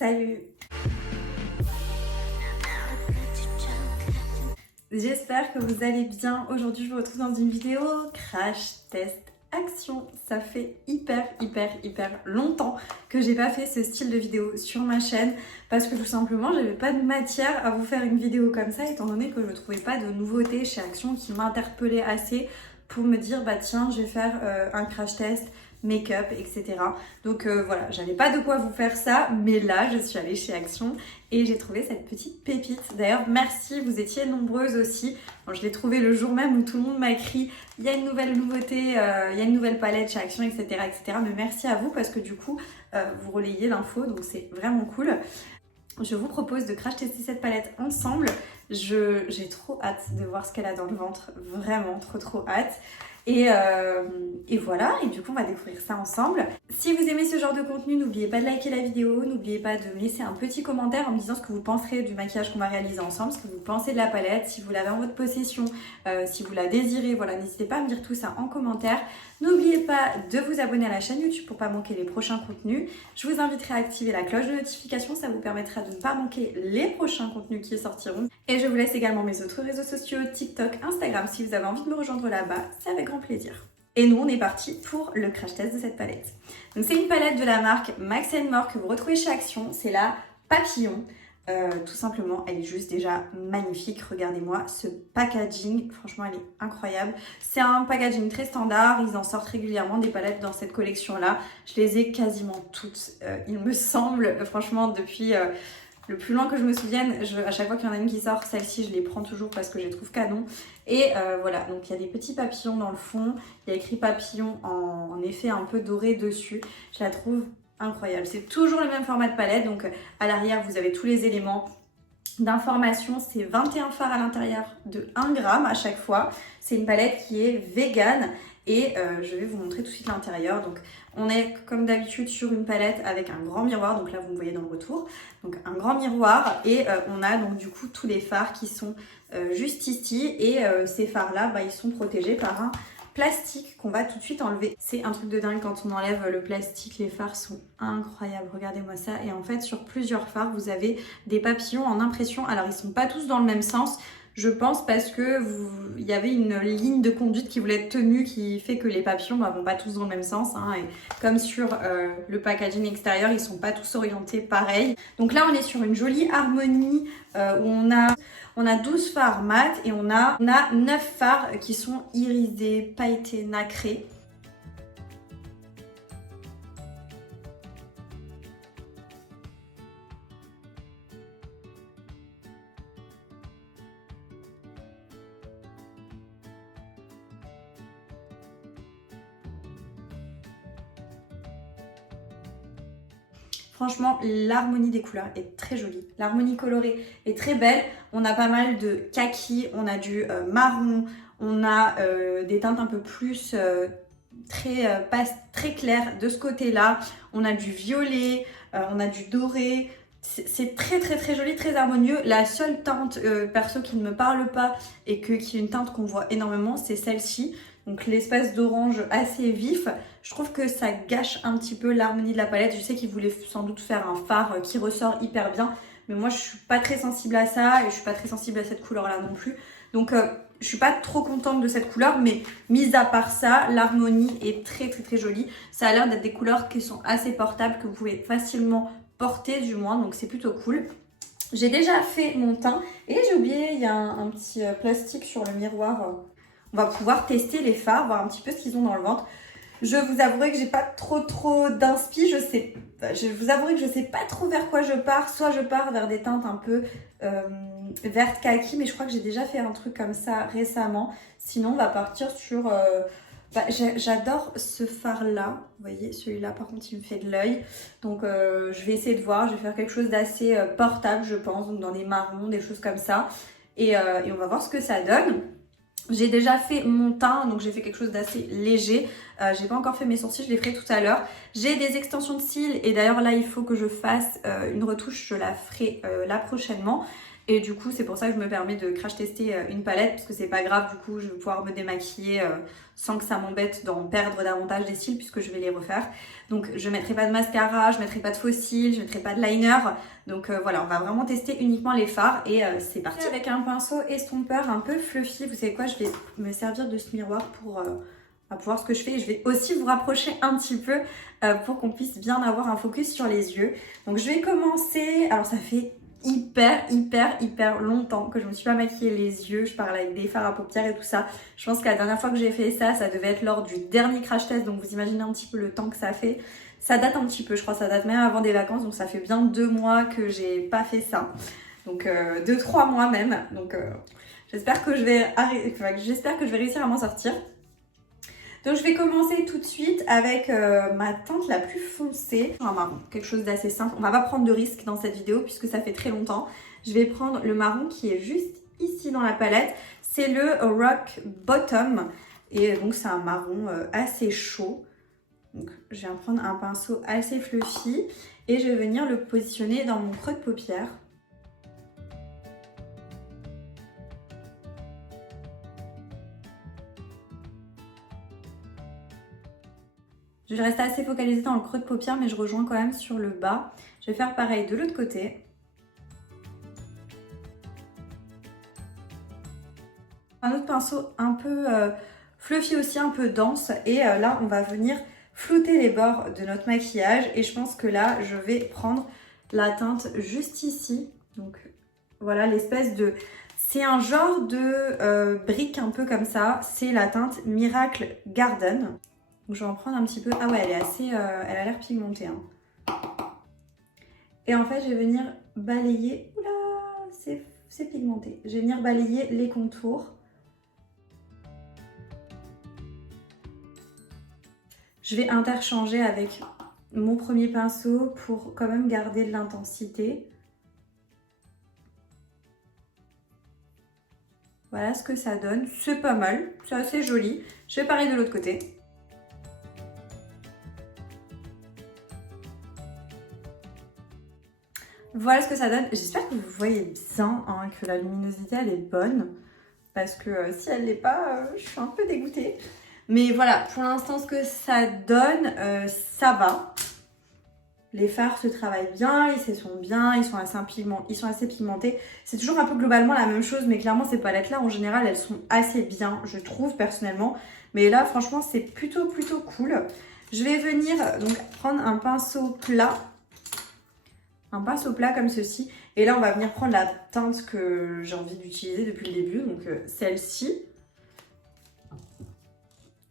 Salut! J'espère que vous allez bien. Aujourd'hui, je vous retrouve dans une vidéo crash test action. Ça fait hyper longtemps que j'ai pas fait ce style de vidéo sur ma chaîne parce que tout simplement, j'avais pas de matière à vous faire une vidéo comme ça étant donné que je trouvais pas de nouveautés chez Action qui m'interpellaient assez pour me dire bah tiens, je vais faire un crash test make-up, etc. Donc voilà, j'avais pas de quoi vous faire ça, mais là je suis allée chez Action et j'ai trouvé cette petite pépite. D'ailleurs merci, vous étiez nombreuses aussi. Bon, je l'ai trouvé le jour même où tout le monde m'a écrit il y a une nouvelle nouveauté, il y a une nouvelle palette chez Action, etc. Mais merci à vous parce que du coup vous relayez l'info, donc c'est vraiment cool. Je vous propose de crash tester cette palette ensemble. J'ai trop hâte de voir ce qu'elle a dans le ventre, vraiment trop hâte. Et voilà, et du coup on va découvrir ça ensemble. Si vous aimez ce genre de contenu, n'oubliez pas de liker la vidéo, n'oubliez pas de me laisser un petit commentaire en me disant ce que vous penserez du maquillage qu'on va réaliser ensemble, ce que vous pensez de la palette, si vous l'avez en votre possession, si vous la désirez, voilà, n'hésitez pas à me dire tout ça en commentaire. N'oubliez pas de vous abonner à la chaîne YouTube pour ne pas manquer les prochains contenus. Je vous inviterai à activer la cloche de notification, ça vous permettra de ne pas manquer les prochains contenus qui sortiront. Et je vous laisse également mes autres réseaux sociaux, TikTok, Instagram, si vous avez envie de me rejoindre là-bas, c'est avec grand plaisir. Et nous, on est parti pour le crash test de cette palette. Donc c'est une palette de la marque Max & More que vous retrouvez chez Action, c'est la Papillon. Tout simplement, elle est juste déjà magnifique. Regardez-moi ce packaging, franchement elle est incroyable. C'est un packaging très standard, ils en sortent régulièrement des palettes dans cette collection-là. Je les ai quasiment toutes, il me semble, franchement depuis le plus loin que je me souvienne. À chaque fois qu'il y en a une qui sort, celle-ci je les prends toujours parce que je les trouve canon. Et voilà, donc il y a des petits papillons dans le fond, il y a écrit papillon en effet un peu doré dessus. Je la trouve incroyable. C'est toujours le même format de palette, donc à l'arrière vous avez tous les éléments d'information. C'est 21 fards à l'intérieur de 1 gramme à chaque fois. C'est une palette qui est vegan et je vais vous montrer tout de suite l'intérieur. Donc on est comme d'habitude sur une palette avec un grand miroir, donc là vous me voyez dans le retour, donc un grand miroir et on a donc du coup tous les fards qui sont juste ici et ces fards là ils sont protégés par un plastique qu'on va tout de suite enlever. C'est un truc de dingue quand on enlève le plastique, les fards sont incroyables, regardez-moi ça. Et en fait sur plusieurs fards vous avez des papillons en impression. Alors ils sont pas tous dans le même sens, je pense parce que il y avait une ligne de conduite qui voulait être tenue qui fait que les papillons vont pas tous dans le même sens hein. Et comme sur le packaging extérieur, ils sont pas tous orientés pareil. Donc là on est sur une jolie harmonie où on a 12 fards mat et on a 9 fards qui sont irisés, pailletés, nacrés. Franchement, l'harmonie des couleurs est très jolie. L'harmonie colorée est très belle. On a pas mal de kaki, on a du marron, on a des teintes un peu plus très claires de ce côté-là. On a du violet, on a du doré. C'est très joli, très harmonieux. La seule teinte perso qui ne me parle pas et qui est une teinte qu'on voit énormément, c'est celle-ci. Donc l'espèce d'orange assez vif, je trouve que ça gâche un petit peu l'harmonie de la palette. Je sais qu'ils voulaient sans doute faire un fard qui ressort hyper bien, mais moi je suis pas très sensible à ça et je suis pas très sensible à cette couleur là non plus. Donc je suis pas trop contente de cette couleur, mais mis à part ça, l'harmonie est très jolie. Ça a l'air d'être des couleurs qui sont assez portables, que vous pouvez facilement porter du moins, donc c'est plutôt cool. J'ai déjà fait mon teint et j'ai oublié, il y a un petit plastique sur le miroir. On va pouvoir tester les fards, voir un petit peu ce qu'ils ont dans le ventre. Je vous avouerai que j'ai pas trop d'inspi, je vous avouerai que je sais pas trop vers quoi je pars. Soit je pars vers des teintes un peu verte kaki, mais je crois que j'ai déjà fait un truc comme ça récemment. Sinon on va partir sur... j'adore ce fard là, vous voyez celui-là par contre il me fait de l'œil. Donc je vais essayer de voir, je vais faire quelque chose d'assez portable je pense, donc dans des marrons, des choses comme ça. Et on va voir ce que ça donne. J'ai déjà fait mon teint, donc j'ai fait quelque chose d'assez léger. J'ai pas encore fait mes sourcils, je les ferai tout à l'heure. J'ai des extensions de cils et d'ailleurs là il faut que je fasse une retouche, je la ferai là prochainement. Et du coup c'est pour ça que je me permets de crash tester une palette, parce que c'est pas grave, du coup je vais pouvoir me démaquiller sans que ça m'embête d'en perdre davantage des cils puisque je vais les refaire. Donc je mettrai pas de mascara, je mettrai pas de faux cils, je mettrai pas de liner. Donc voilà, on va vraiment tester uniquement les fards et c'est parti. Avec un pinceau estompeur un peu fluffy, vous savez quoi, je vais me servir de ce miroir pour voir ce que je fais. Et je vais aussi vous rapprocher un petit peu pour qu'on puisse bien avoir un focus sur les yeux. Donc je vais commencer, alors ça fait hyper longtemps que je me suis pas maquillé les yeux. Je parle avec des fards à paupières et tout ça. Je pense que la dernière fois que j'ai fait ça, ça devait être lors du dernier crash test. Donc vous imaginez un petit peu le temps que ça fait. Ça date un petit peu, je crois, ça date même avant des vacances. Donc ça fait bien 2 mois que j'ai pas fait ça. Donc 2-3 mois même. Donc j'espère que je vais réussir à m'en sortir. Donc je vais commencer tout de suite avec ma teinte la plus foncée, un marron, quelque chose d'assez simple. On va pas prendre de risques dans cette vidéo puisque ça fait très longtemps. Je vais prendre le marron qui est juste ici dans la palette. C'est le Rock Bottom et donc c'est un marron assez chaud. Donc je vais prendre un pinceau assez fluffy et je vais venir le positionner dans mon creux de paupière. Je vais rester assez focalisée dans le creux de paupière, mais je rejoins quand même sur le bas. Je vais faire pareil de l'autre côté. Un autre pinceau un peu fluffy aussi, un peu dense. Et là, on va venir flouter les bords de notre maquillage. Et je pense que là, je vais prendre la teinte juste ici. Donc voilà, l'espèce de... C'est un genre de brique un peu comme ça. C'est la teinte Miracle Garden. Donc je vais en prendre un petit peu. Ah ouais, elle est assez, elle a l'air pigmentée. Hein. Et en fait, je vais venir balayer. Oula, c'est pigmenté. Je vais venir balayer les contours. Je vais interchanger avec mon premier pinceau pour quand même garder de l'intensité. Voilà ce que ça donne. C'est pas mal, c'est assez joli. Je vais pareil de l'autre côté. Voilà ce que ça donne. J'espère que vous voyez bien, hein, que la luminosité elle est bonne. Parce que si elle l'est pas, je suis un peu dégoûtée. Mais voilà, pour l'instant ce que ça donne, ça va. Les fards se travaillent bien, ils se sont bien, ils sont assez pigmentés. C'est toujours un peu globalement la même chose, mais clairement ces palettes-là, en général, elles sont assez bien, je trouve personnellement. Mais là, franchement, c'est plutôt cool. Je vais venir donc prendre un pinceau plat. Un pinceau plat comme ceci. Et là, on va venir prendre la teinte que j'ai envie d'utiliser depuis le début. Donc celle-ci.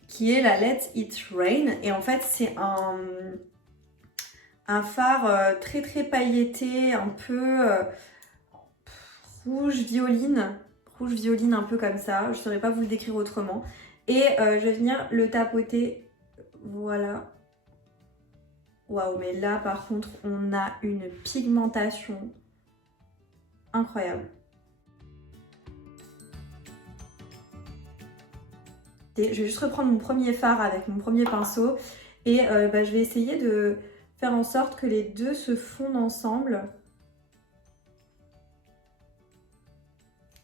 Qui est la Let It Rain. Et en fait, c'est un fard très pailleté, un peu rouge violine un peu comme ça. Je ne saurais pas vous le décrire autrement. Et je vais venir le tapoter. Voilà. Waouh, mais là par contre, on a une pigmentation incroyable. Et je vais juste reprendre mon premier fard avec mon premier pinceau et je vais essayer de faire en sorte que les deux se fondent ensemble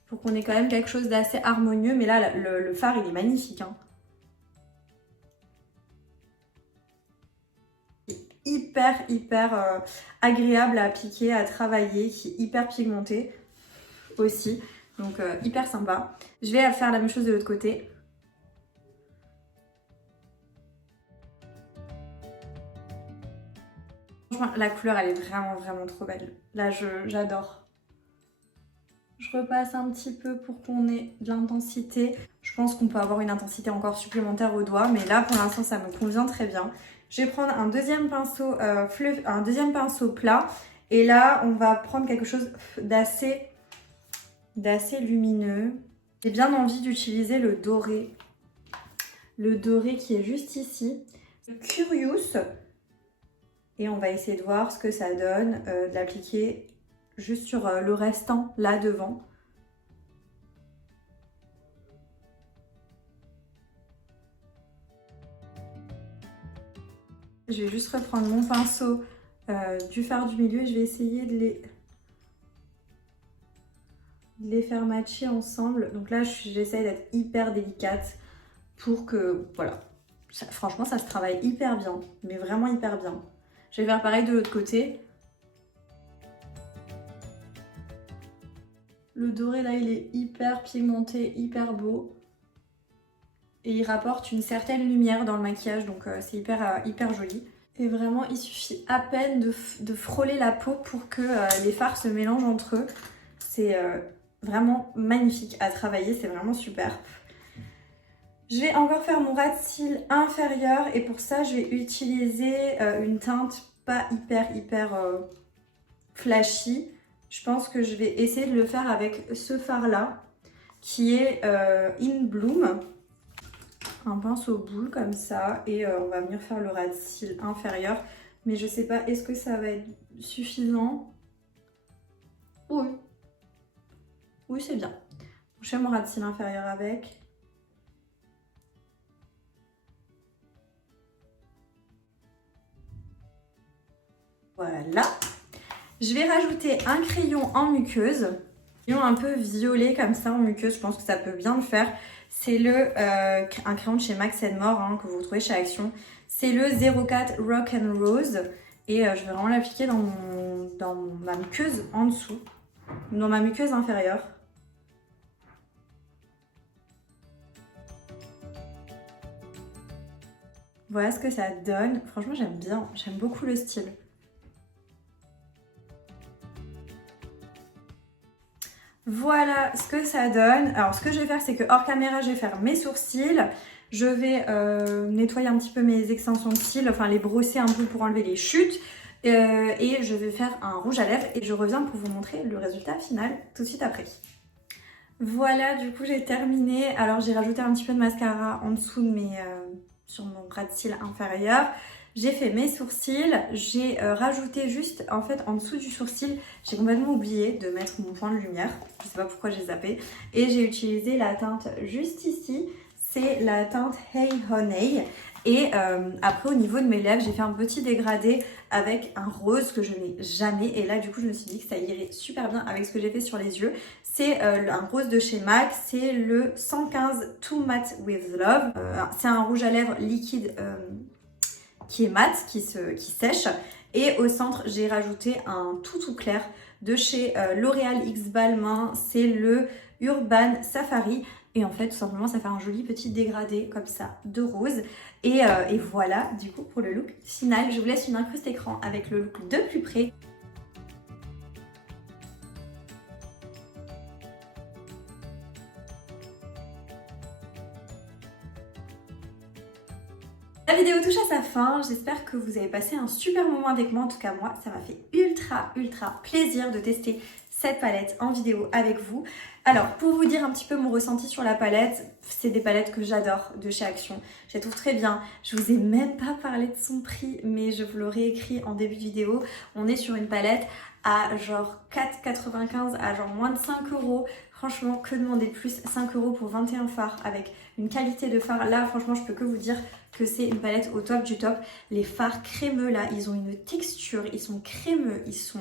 pour qu'on ait quand même quelque chose d'assez harmonieux. Mais là, le fard, il est magnifique. Hein. Hyper agréable à appliquer, à travailler, qui est hyper pigmenté aussi. Donc hyper sympa. Je vais faire la même chose de l'autre côté. Franchement, la couleur, elle est vraiment trop belle. Là, j'adore. Je repasse un petit peu pour qu'on ait de l'intensité. Je pense qu'on peut avoir une intensité encore supplémentaire au doigt, mais là, pour l'instant, ça me convient très bien. Je vais prendre un deuxième pinceau, plat. Et là, on va prendre quelque chose d'assez lumineux. J'ai bien envie d'utiliser le doré. Le doré qui est juste ici. Curious. Et on va essayer de voir ce que ça donne, de l'appliquer juste sur le restant, là devant. Je vais juste reprendre mon pinceau du fard du milieu et je vais essayer de les les faire matcher ensemble. Donc là, j'essaie d'être hyper délicate pour que, voilà, franchement, ça se travaille hyper bien, mais vraiment hyper bien. Je vais faire pareil de l'autre côté. Le doré, là, il est hyper pigmenté, hyper beau. Et il rapporte une certaine lumière dans le maquillage, donc c'est hyper joli. Et vraiment, il suffit à peine de frôler la peau pour que les fards se mélangent entre eux. C'est vraiment magnifique à travailler, c'est vraiment super. Je vais encore faire mon ras de cils inférieur et pour ça, je vais utiliser une teinte pas hyper flashy. Je pense que je vais essayer de le faire avec ce fard-là qui est In Bloom. Un pinceau boule comme ça et on va venir faire le ras de cils inférieur. Mais je sais pas, est-ce que ça va être suffisant? Oui. Oui, c'est bien. Je fais mon ras de cils inférieur avec. Voilà. Je vais rajouter un crayon en muqueuse. Crayon un peu violet comme ça en muqueuse, je pense que ça peut bien le faire. C'est un crayon de chez Max More hein, que vous retrouvez chez Action. C'est le 04 Rock and Rose. Et je vais vraiment l'appliquer dans ma muqueuse en dessous. Dans ma muqueuse inférieure. Voilà ce que ça donne. Franchement, j'aime bien. J'aime beaucoup le style. Voilà ce que ça donne. Alors ce que je vais faire, c'est que hors caméra, je vais faire mes sourcils. Je vais nettoyer un petit peu mes extensions de cils, enfin les brosser un peu pour enlever les chutes. Et je vais faire un rouge à lèvres et je reviens pour vous montrer le résultat final tout de suite après. Voilà, du coup j'ai terminé. Alors j'ai rajouté un petit peu de mascara en dessous de sur mon ras de cils inférieur. J'ai fait mes sourcils, j'ai rajouté juste en fait en dessous du sourcil, j'ai complètement oublié de mettre mon point de lumière, je sais pas pourquoi j'ai zappé, et j'ai utilisé la teinte juste ici, c'est la teinte Hey Honey. Et après au niveau de mes lèvres, j'ai fait un petit dégradé avec un rose que je n'ai jamais, et là du coup je me suis dit que ça irait super bien avec ce que j'ai fait sur les yeux. C'est un rose de chez MAC, c'est le 115 Too Matte With Love, c'est un rouge à lèvres liquide qui est mat, qui sèche. Et au centre, j'ai rajouté un tout clair de chez L'Oréal X Balmain. C'est le Urban Safari. Et en fait, tout simplement, ça fait un joli petit dégradé comme ça de rose. Et voilà, du coup, pour le look final. Je vous laisse une incruste écran avec le look de plus près. La vidéo touche à sa fin, j'espère que vous avez passé un super moment avec moi, en tout cas moi ça m'a fait ultra plaisir de tester cette palette en vidéo avec vous. Alors pour vous dire un petit peu mon ressenti sur la palette, c'est des palettes que j'adore de chez Action, je les trouve très bien. Je vous ai même pas parlé de son prix mais je vous l'aurais écrit en début de vidéo. On est sur une palette à genre 4,95 à genre moins de 5 €. Franchement, que demander de plus? 5 € pour 21 fards avec une qualité de fard. Là, franchement, je peux que vous dire que c'est une palette au top du top. Les fards crémeux, là, ils ont une texture, ils sont crémeux, ils sont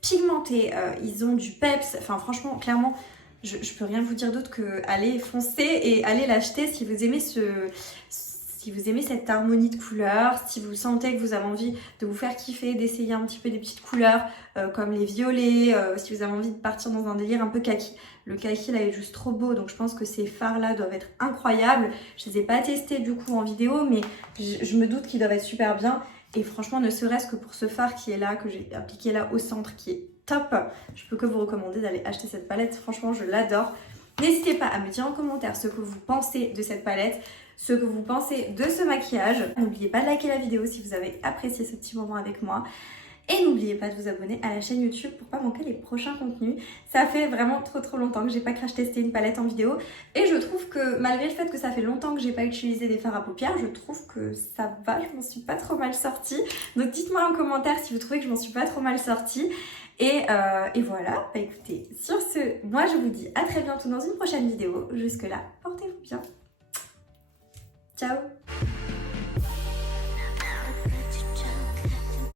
pigmentés, ils ont du peps. Enfin, franchement, clairement, je peux rien vous dire d'autre que allez foncer et allez l'acheter si vous aimez si vous aimez cette harmonie de couleurs, si vous sentez que vous avez envie de vous faire kiffer, d'essayer un petit peu des petites couleurs comme les violets, si vous avez envie de partir dans un délire un peu kaki. Le kaki là est juste trop beau, donc je pense que ces fards là doivent être incroyables. Je les ai pas testés du coup en vidéo, mais je me doute qu'ils doivent être super bien. Et franchement, ne serait-ce que pour ce fard qui est là, que j'ai appliqué là au centre, qui est top, je peux que vous recommander d'aller acheter cette palette. Franchement, je l'adore. N'hésitez pas à me dire en commentaire ce que vous pensez de cette palette, ce que vous pensez de ce maquillage. N'oubliez pas de liker la vidéo si vous avez apprécié ce petit moment avec moi. Et n'oubliez pas de vous abonner à la chaîne YouTube pour pas manquer les prochains contenus. Ça fait vraiment trop longtemps que j'ai pas crash testé une palette en vidéo. Et je trouve que malgré le fait que ça fait longtemps que j'ai pas utilisé des fards à paupières, je trouve que ça va, je m'en suis pas trop mal sortie. Donc dites-moi en commentaire si vous trouvez que je m'en suis pas trop mal sortie. Et voilà, bah écoutez, sur ce, moi je vous dis à très bientôt dans une prochaine vidéo. Jusque là, portez-vous bien. Ciao!